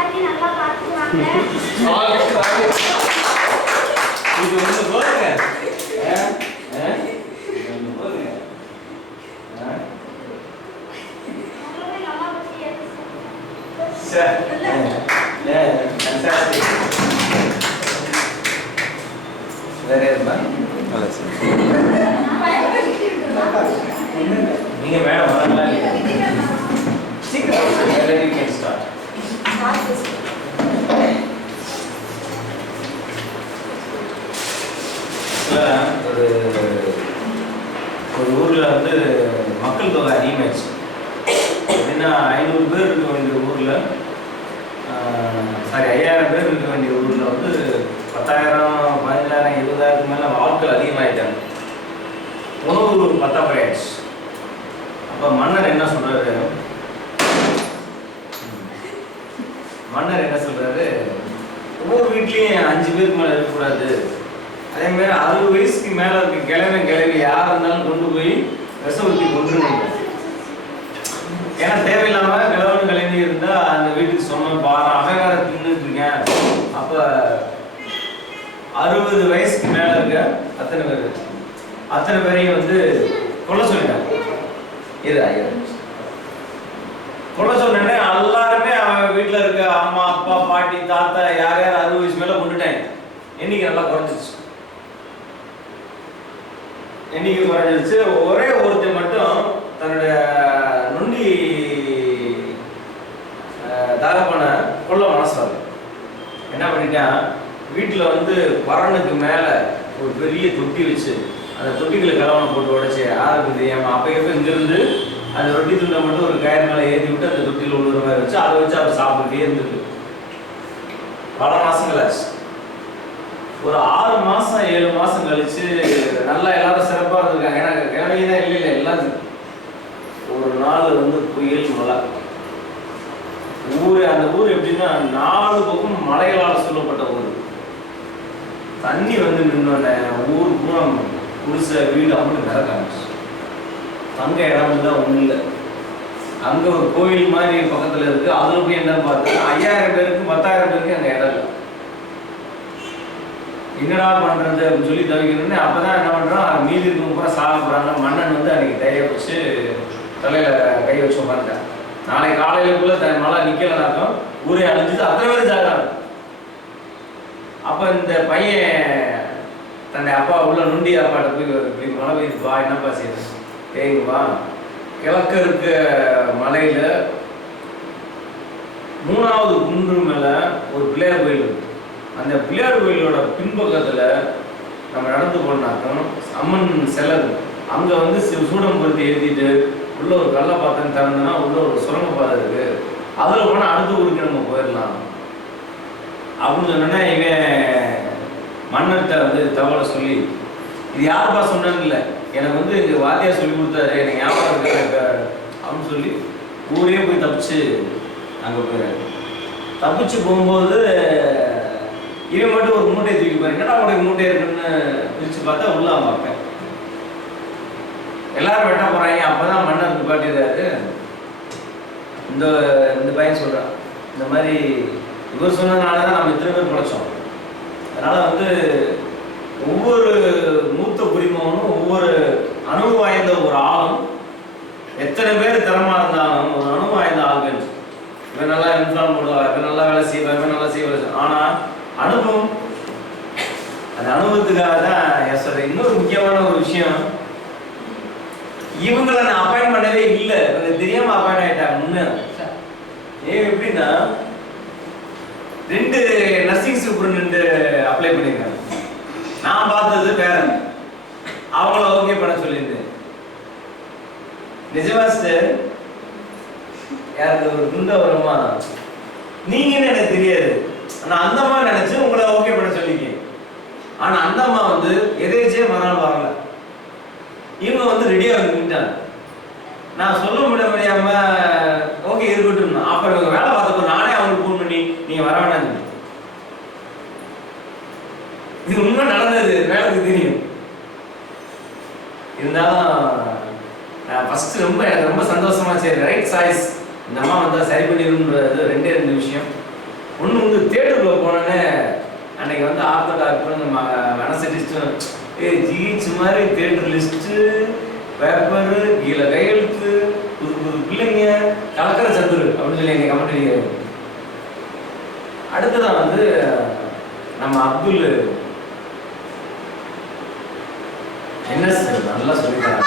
எல்லாத்தையும் நல்லா பார்த்துக்குவாங்க. இது ஒன்று போதுங்க. நீங்க மேடம் வரலாம் சீக்கிரம் ஸ்டார்ட். ஒரு ஊர்ல வந்து மக்கள் தொகை அதிகமாச்சு. எப்படின்னா 500 பேர் இருக்க வேண்டிய ஊர்ல 5000 பேர் இருக்க வேண்டிய ஊர்ல வந்து 10,000 15,000 20,000 மேல ஆட்கள் அதிகமாயிட்டாங்க. உணவு பற்றாக்குறை ஆயிடுச்சு. அப்ப மன்னர் என்ன சொல்றாரு, ஒவ்வொரு வீட்லயும் 5 பேருக்கு மேல இருக்கக்கூடாது. அதே மாதிரி 60 வயசுக்கு மேல இருக்க கிழவி யார் இருந்தாலும் கொண்டு போய் விஷவத்தி கொண்டுருங்க. ஏன்னா தேவையில்லாம கிழவி இருந்தா அந்த வீட்டுக்கு சொன்ன பாரம் அவகார தின்னுட்டு இருக்கேன். அப்ப 60 வயசுக்கு மேல இருக்க அத்தனை பேரையும் வந்து கொல்ல சொல்லிட்டாங்க. கொல்ல சொன்னே எல்லாருமே அவன் வீட்டுல இருக்க அம்மா அப்பா பாட்டி தாத்தா யார் 60 வயசு மேல கொண்டுட்டாங்க. எண்ணிக்கை நல்லா குறைஞ்சிருச்சு. ஒரே ஒருத்தர் மட்டும் தன்னுடைய நொண்டி தகப்பன கொல்ல மனசாரு என்ன பண்ணிட்டான், வீட்டுல வந்து பரனுக்கு மேல ஒரு பெரிய தொட்டி வச்சு அந்த தொட்டிகளை கலவனம் போட்டு உடைச்சு யாருக்கு தெரியாம அப்ப இங்கிருந்து அந்த ரொட்டி துண்டை மட்டும் ஒரு கயிறு மேல ஏற்றி விட்டு அந்த தொட்டியில் உழுற மாதிரி வச்சு அதை வச்சு அவர் சாப்பிட்டுட்டே இருந்தது. பல மாசங்கள் ஆச்சு. ஒரு 6 மாசம் 7 மாசம் கழிச்சு நல்லா எல்லாரும் சிறப்பா இருந்திருக்காங்க. ஏன்னா கிழமைதான் இல்லை எல்லாம். ஒரு நாள் வந்து புயல் மழை. அந்த ஊர் எப்படின்னா 4 பக்கம் மலைகளால் சூழப்பட்ட ஊர். தண்ணி வந்து நின்னோட ஊர் பூரா குடிசை வீடு அப்படி நடக்காச்சு. தங்க இடம் தான் ஒண்ணு இல்லை. அங்க ஒரு கோயில் மாதிரி பக்கத்துல இருக்கு. அதுல போய் என்னன்னு பார்த்தா 5000 பேருக்கு 10,000 பேருக்கு அங்க இடம் இல்லை. என்னடா பண்றது அப்படின்னு சொல்லி தவிக்கணும்னு அப்பதான் என்ன பண்றான், மீதி இருக்கும் கூட சாக போறாங்க. மன்னன் வந்து அன்னைக்கு தைய வச்சு தலையில கை வச்சு உட்காந்துட்டான். நாளைக்கு காலையிலக்குள்ள மழை நிக்கலனாக்கும் ஊரே அழிஞ்சிட்டு அத்தனை பேர் ஜாகிறாங்க. அப்ப இந்த பையன் தன்னை அப்பா உள்ள நுண்டி அப்பாட்ட போய் இப்படி மழை பெய்யுதுப்பா என்னப்பா செய்யுது, ஏங்குவா கிழக்கு இருக்க மலையில 3வது குன்று மேல ஒரு பிள்ளையார் கோயில் இருக்கு. அந்த பிள்ளையார் கோயிலோட பின்பக்கத்துல நம்ம நடந்து போனாக்கும் அம்மன் சிலை இருக்கு. அங்க வந்து சூடம் பொருத்தி எழுதிட்டு உள்ள ஒரு கல்லை பாத்திரம் திறந்தோன்னா உள்ள ஒரு சுரங்க பாதை இருக்கு. அதுல போனா அடுத்த ஊருக்கு நம்ம போயிடலாம் அப்படின்னு சொன்னா இவன் மன்னர்கிட்ட வந்து தகவலை சொல்லி, இது யாருப்பா சொன்னு இல்லை, எனக்கு வந்து எங்க வாத்தியா சொல்லி கொடுத்தாரு, எனக்கு ஞாபகம் இருக்கு அப்படின்னு சொல்லி ஊரே போய் தப்பிச்சு அங்க போயிடாரு. தப்பிச்சு போகும்போது இவன் மட்டும் ஒரு மூட்டையை தூக்கி போறேன். என்னடா உடைய மூட்டை இருக்குன்னு பிரிச்சு பார்த்தா உள்ள பார்ப்பேன் எல்லாரும் வெட்ட போறாங்க. அப்பதான் மன்னர் காட்டிடுறாரு. இந்த பையன் சொல்றான், இந்த மாதிரி இவர் சொன்னதுனாலதான் நம்ம இத்தனை பேர் பிழைச்சோம். அதனால வந்து ஒவ்வொரு மூத்த குடிமகனும் ஒவ்வொரு அணு வாய்ந்த ஒரு ஆளும் எத்தனை பேர் திறமா இருந்தாலும் ஒரு அணு வாய்ந்த ஆள்கள். இவன் நல்லா இன்ஃபார்ம் பண்ணுவா, இவன் நல்லா வேலை செய்வா, இவன் நல்லா செய்வா. ஆனா அனுபவம், அந்த அனுபவத்துக்காக தான் சொல்றேன். இன்னொரு முக்கியமான ஒரு விஷயம், இவங்களை நான் அப்பாயின் பண்ணவே இல்லை, இவங்க தெரியாம அப்பாயின் ஆயிட்டாங்க. முன்ன எப்படின்னா 2 நர்சிங் சூப்பர்னு அப்ளை பண்ணிருக்காங்க. நான் பார்த்தது வேற, அவங்கள ஓகே பண்ண சொல்லியிருந்தேன். நிஜமா சார் யாருக்கு ஒரு குண்ட வருமா நீங்கன்னு எனக்கு தெரியாது. ஆனா அந்த அம்மா நினைச்சு உங்களை ஓகே பண்ண சொல்லிருக்கேன். ஆனா அந்த அம்மா வந்து எதேச்சே மறுநாள் வரல. இவங்க வந்து ரெடியா வந்துட்டாங்க. நான் சொல்ல முடியாம ஓகே இருக்கட்டும். அப்புறம் இவங்க வேலை பார்த்தப்போ நானே அவங்களுக்கு ஃபோன் பண்ணி நீங்க வர வேணாம், இது உண்மை நடந்தது, மேலுக்கு தெரியும். இருந்தாலும் நான் ஃபர்ஸ்ட் எனக்கு ரொம்ப சந்தோஷமா சரி ரைட் சாய்ஸ் இந்த அம்மா வந்தா சரி பண்ணிடும்ன்றது 2 விஷயம். ஒன்று வந்து தேட்டருக்குள்ள போனோன்னே அன்னைக்கு வந்து ஆர்த்தோ டாக்டர் மனசடிஸ்ட்டும் ஜிஹெச் மாதிரி தேட்டர் லிஸ்ட்டு பேப்பரு கீழே கையெழுத்து புது புது பிள்ளைங்க கலக்கிற சத்துரு அப்படின்னு சொல்லி எங்கள் கமெண்ட் அடிக்கிறாரு. அடுத்ததான் வந்து நம்ம அப்துல் என்ன சார் நல்லா சொல்லிட்டாங்க.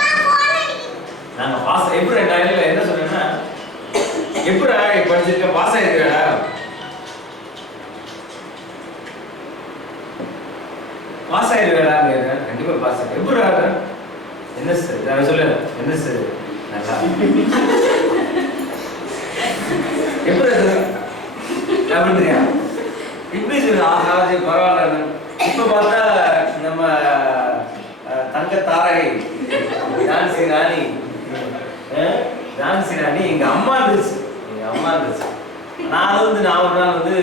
நாங்கள் பாஸ் எப்படி ரெண்டாயிரத்துல என்ன சொன்னேன்னா எப்படா படிச்சிருக்க பாஸ் ஆயிருக்கா பாஸ் ஆயிருக்கா கண்டிப்பா பாஸ் ஆயிரு எப்படா என்ன சார் நான் சொல்ல என்ன சார் நல்லா எப்படி அப்படின்றியா இப்படி சொல்லு ஆகாது பரவாயில்ல. இப்ப பார்த்தா நம்ம தங்க தாரகை ஜான்சி ராணி எங்க அம்மா இருந்துச்சு. நான் வந்து நான் ஒரு நாள் வந்து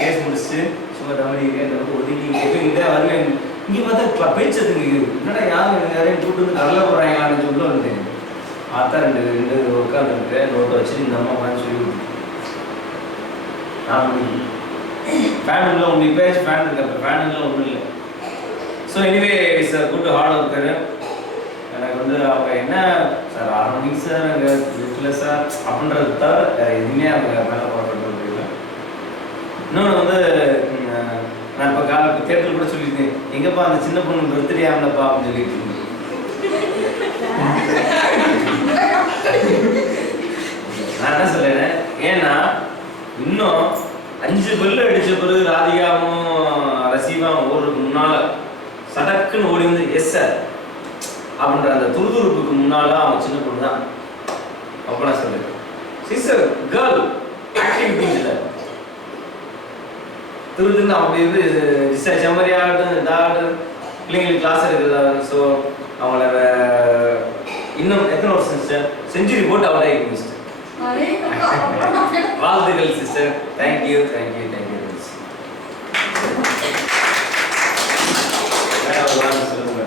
கேஸ் முடிச்சுட்டு சும்மா தமிழ் இருக்கேன் ஒதுக்கி இங்கே வருவேன். இங்கே பார்த்தா பேச்சதுக்கு என்னடா யாரையும் கூட்டு வந்து கடலை போடுறாங்களான்னு சொல்லிட்டு வந்துட்டேன். பார்த்தா ரெண்டு உட்காந்துருக்கு நோட்டை வச்சுட்டு இந்த அம்மா மாதிரி சொல்லி நான் ஃபேன் இல்லை ஒன்று இப்போயாச்சும் ஃபேன் இருக்கு ஃபேன் இல்லை ஒன்றும் இல்லை. ஸோ எனிவே சார் கூட்டு ஹார்ட் ஒர்க்கரு. எனக்கு வந்து அவங்க என்ன சார் 6 மணிக்கு சார் அங்கே இல்லை சார் அப்படின்றது தவிர வேறு எதுவுமே அவங்க மேலே போடுறது இல்லை. இன்னொன்று வந்து நான் இப்போ தேட்டரில் கூட சொல்லியிருக்கேன் எங்கப்பா அந்த சின்ன பொண்ணு பர்த்டே ஆகலப்பா அப்படின்னு சொல்லிட்டு நான் என்ன சொல்லிடுறேன். ஏன்னா இன்னும் 5 பெல்லு அடித்த பிறகு ராதிகாவும் ரசீவாவும் ஓடுறதுக்கு முன்னால சடக்குன்னு ஓடி வந்து எஸ் சார் அப்படின்ற அந்த துருதுருப்புக்கு முன்னால அவன் சின்ன பொண்ணு தான். அப்போ நான் சொல்லுறேன் சிஸ்டர் கேர்ள் ஆக்டிவிட்டிஸ்ல துருதுன்னு அப்படி வந்து செம்மறி ஆகட்டும் இதாகட்டும் பிள்ளைங்களுக்கு கிளாஸ் எடுக்கிறதா. ஸோ அவங்கள இன்னும் எத்தனை வருஷம் சிஸ்டர் செஞ்சுரி போட்டு அவுட் ஆகிருக்கு சிஸ்டர். வாழ்த்துக்கள் சிஸ்டர். தேங்க்யூ. சொல்லுங்க.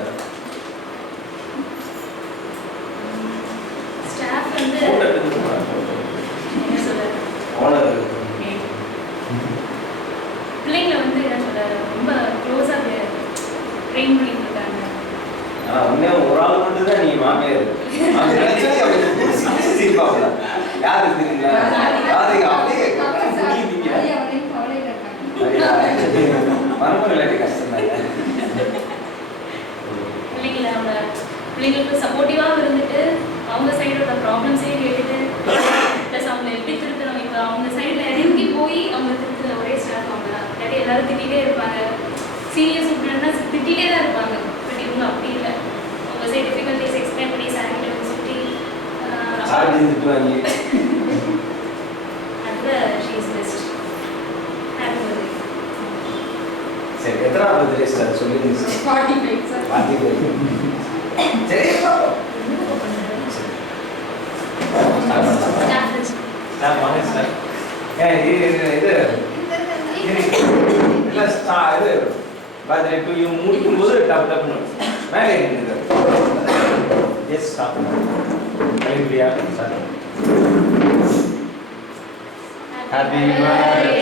பிள்ளைங்களை வந்து என்ன சொல்ற ரொம்ப க்ளோஸா ட்ரெயின் பண்ணிட்டு இருக்காங்க. ஒரு ஆள் மட்டும் தான் நீ மாமியார் யாரு இருக்கீங்களா பிள்ளைங்களுக்கு சப்போர்ட்டிவா இருந்துட்டு அவங்க சைடோட ப்ராப்ளம்ஸையும் கேட்டுட்டு ப்ளஸ் அவங்க எப்படி திருத்தணும். இப்போ அவங்க சைடில் இறங்கி போய் அவங்க திருத்துற ஒரே ஸ்டாஃப் அவங்க தான். இல்லாட்டி எல்லாரும் திட்டிகிட்டே இருப்பாங்க. சீரியஸ் ஸ்டூடெண்ட்னா திட்டிகிட்டே தான் இருப்பாங்க. பட் இவங்க அப்படி இல்லை. அவங்க சைடு டிஃபிகல்ட்டிஸ் எக்ஸ்பிளைன் பண்ணி சார்கிட்ட சுற்றி அதில் she is best. Happy birthday. சரி எத்தனாவது பர்த்டே சார் சொல்லிருங்க. 45 சார். 45 சரி வாங்க சார். இது பர்த்டே டு யூ முடிக்கும்போது டப்னு மேலே இருக்குது. எஸ் ஸ்டாப் ஹalleluya. Happy birthday